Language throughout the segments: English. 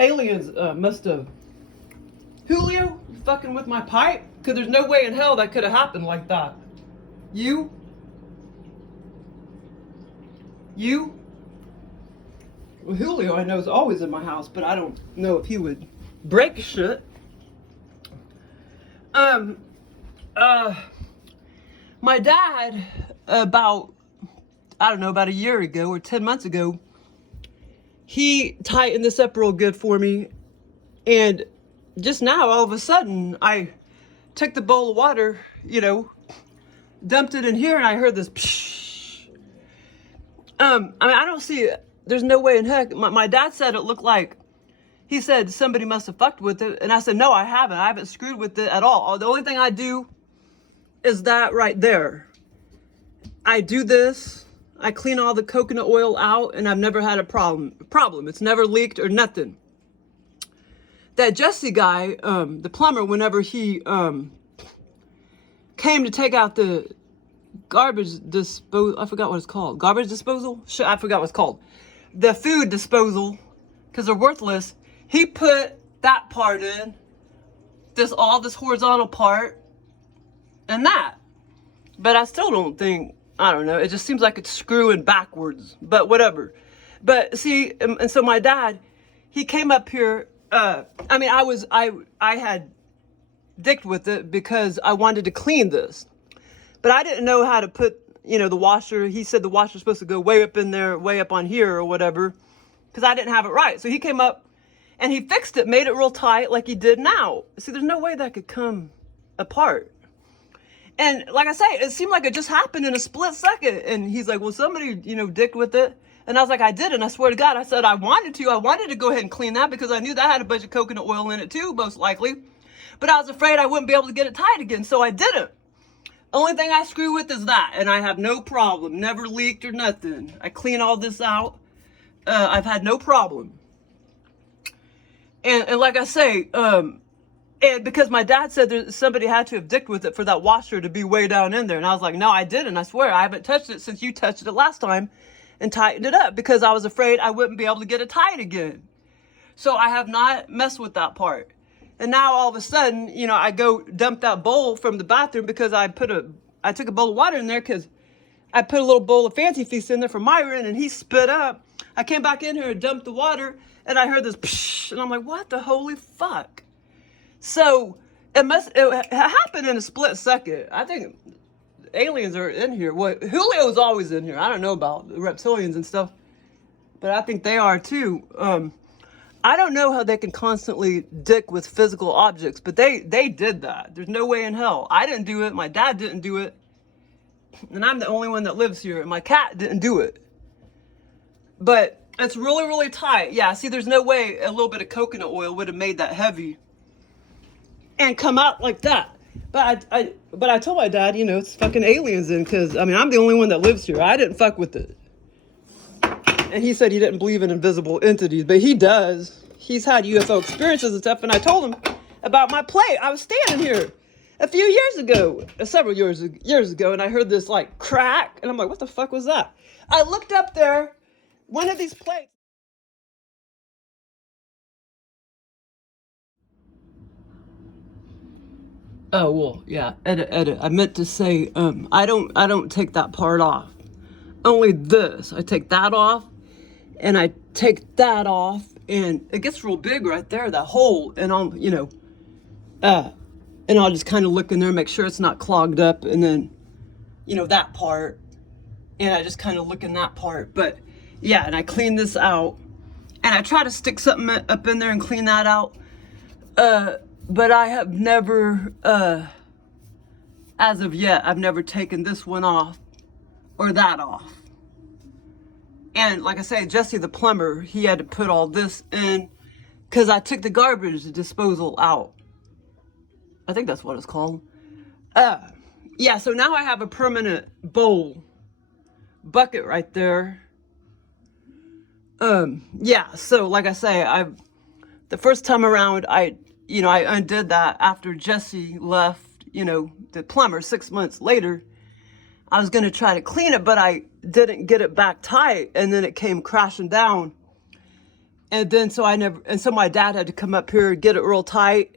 aliens must have... Julio, fucking with my pipe? Because there's no way in hell that could have happened like that. You? You? Well, Julio, I know, is always in my house, but I don't know if he would break shit. My dad, about a year ago or 10 months ago, he tightened this up real good for me. And just now, all of a sudden, I took the bowl of water, dumped it in here, and I heard this psh. I don't see it. There's no way in heck. My dad said it looked like, he said somebody must have fucked with it. And I said, no, I haven't. I haven't screwed with it at all. The only thing I do is that right there. I do this. I clean all the coconut oil out, and I've never had a problem. It's never leaked or nothing. That Jesse guy, the plumber, whenever he came to take out the garbage disposal, I forgot what it's called. Garbage disposal? Shit, I forgot what it's called. The food disposal, because they're worthless. He put that part in, this horizontal part, and that. But I still don't think, I don't know, it just seems like it's screwing backwards, but whatever. But see, and so my dad, he came up here, I had dicked with it because I wanted to clean this. But I didn't know how to put, the washer. He said the washer's supposed to go way up in there, way up on here or whatever, because I didn't have it right. So he came up and he fixed it, made it real tight like he did now. See, there's no way that could come apart. And like I say, it seemed like it just happened in a split second. And he's like, well, somebody, dicked with it. And I was like, I did. And I swear to God, I said, I wanted to go ahead and clean that because I knew that had a bunch of coconut oil in it too, most likely. But I was afraid I wouldn't be able to get it tight again. So I didn't. Only thing I screw with is that. And I have no problem. Never leaked or nothing. I clean all this out. I've had no problem. And like I say, and because my dad said somebody had to have dicked with it for that washer to be way down in there. And I was like, no, I didn't. I swear, I haven't touched it since you touched it last time and tightened it up because I was afraid I wouldn't be able to get it tight again. So I have not messed with that part. And now all of a sudden, I go dump that bowl from the bathroom because I took a bowl of water in there because I put a little bowl of Fancy Feast in there for Myron and he spit up. I came back in here and dumped the water and I heard this psh, and I'm like, what the holy fuck? So it happened in a split second. I think aliens are in here. Julio's always in here. I don't know about the reptilians and stuff, but I think they are too. I don't know how they can constantly dick with physical objects, but they did that. There's no way in hell. I didn't do it. My dad didn't do it. And I'm the only one that lives here. And my cat didn't do it. But it's really, really tight. Yeah, see, there's no way a little bit of coconut oil would have made that heavy and come out like that. But I told my dad, it's fucking aliens in, because, I'm the only one that lives here. I didn't fuck with it. And he said he didn't believe in invisible entities, but he does. He's had UFO experiences and stuff, and I told him about my plate. I was standing here a few years ago, several years ago, and I heard this, crack, and I'm like, what the fuck was that? I looked up there, one of these plates. Oh, well, yeah, edit. I meant to say, I don't take that part off. Only this. I take that off, and I take that off, and it gets real big right there, that hole, and I'll, and I'll just kind of look in there, make sure it's not clogged up, and then, that part, and I just kind of look in that part, but, yeah, and I clean this out, and I try to stick something up in there and clean that out, but I have never, as of yet, I've never taken this one off or that off. And like I say, Jesse the plumber, he had to put all this in because I took the garbage disposal out. I think that's what it's called. Yeah, so now I have a permanent bucket right there. Yeah, so like I say, the first time around, I undid that after Jesse left, the plumber 6 months later. I was going to try to clean it, but I didn't get it back tight, and then it came crashing down. And then so my dad had to come up here and get it real tight.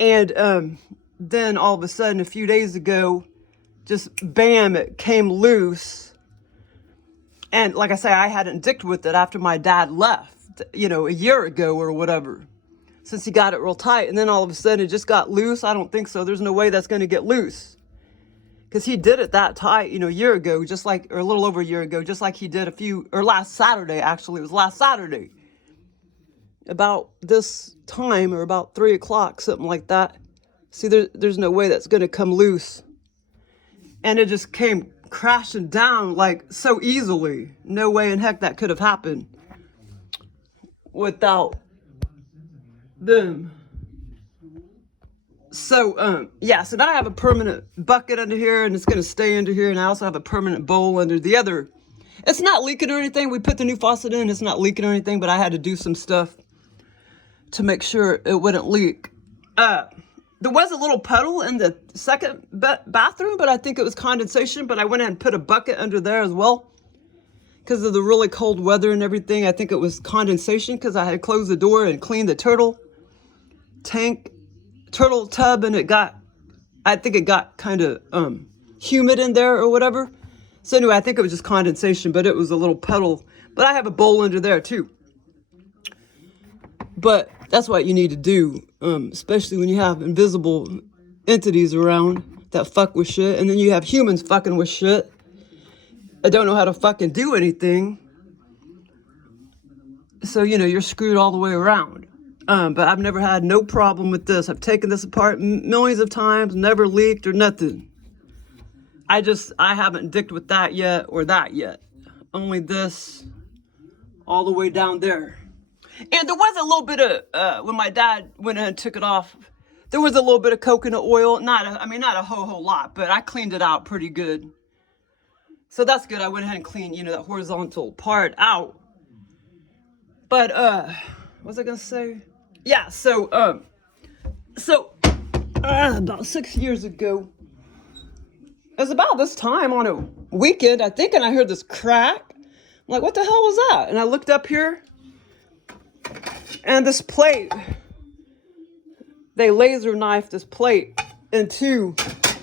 And then all of a sudden, a few days ago, just bam, it came loose. And like I say, I hadn't dicked with it after my dad left, a year ago or whatever, since he got it real tight. And then all of a sudden it just got loose. I don't think so. There's no way that's going to get loose. Because he did it that tight, a year ago, or a little over a year ago, just like he did last Saturday, actually. It was last Saturday. About this time, or about 3 o'clock, something like that. See, there's no way that's going to come loose. And it just came crashing down like so easily. No way in heck that could have happened without them. So, so now I have a permanent bucket under here, and it's going to stay under here. And I also have a permanent bowl under the other. It's not leaking or anything. We put the new faucet in. It's not leaking or anything, but I had to do some stuff to make sure it wouldn't leak. There was a little puddle in the second bathroom, but I think it was condensation. But I went ahead and put a bucket under there as well because of the really cold weather and everything. I think it was condensation because I had closed the door and cleaned the turtle tub, and I think it got kind of humid in there or whatever. So anyway, I think it was just condensation, but it was a little puddle. But I have a bowl under there too. But that's what you need to do, especially when you have invisible entities around that fuck with shit, and then you have humans fucking with shit. I don't know how to fucking do anything. So, you're screwed all the way around. But I've never had no problem with this. I've taken this apart millions of times, never leaked or nothing. I haven't dicked with that yet or that yet. Only this all the way down there. And there was a little bit of, when my dad went ahead and took it off, there was a little bit of coconut oil. Not a whole lot, but I cleaned it out pretty good. So that's good. I went ahead and cleaned, that horizontal part out. But, what was I going to say? Yeah, so about 6 years ago, it was about this time on a weekend, I think, and I heard this crack. I'm like, what the hell was that? And I looked up here, and this plate, they laser knifed this plate in two.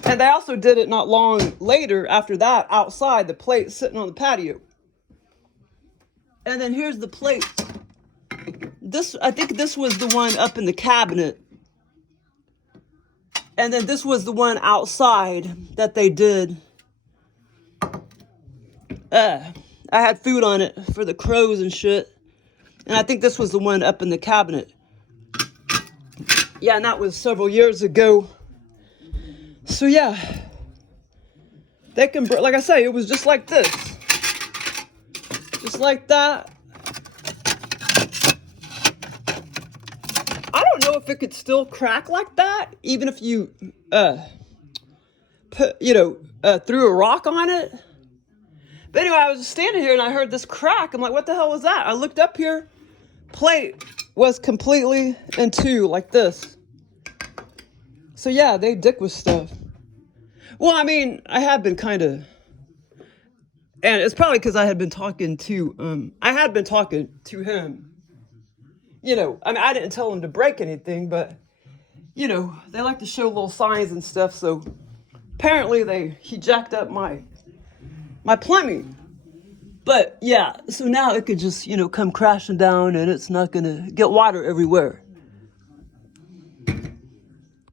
And they also did it not long later after that outside, the plate sitting on the patio. And then here's the plate. I think this was the one up in the cabinet. And then this was the one outside that they did. I had food on it for the crows and shit. And I think this was the one up in the cabinet. Yeah, and that was several years ago. So yeah, they can, like I say, it was just like this. Just like that. I don't know if it could still crack like that, even if you threw a rock on it. But anyway, I was just standing here and I heard this crack. I'm like, what the hell was that? I looked up here. Plate was completely in two, like this. So yeah, they dick with stuff. Well, I mean, I have been kind of, and it's probably because I had been talking to him. I didn't tell him to break anything, but, they like to show little signs and stuff. So apparently he jacked up my plumbing. But yeah, so now it could just, come crashing down and it's not going to get water everywhere.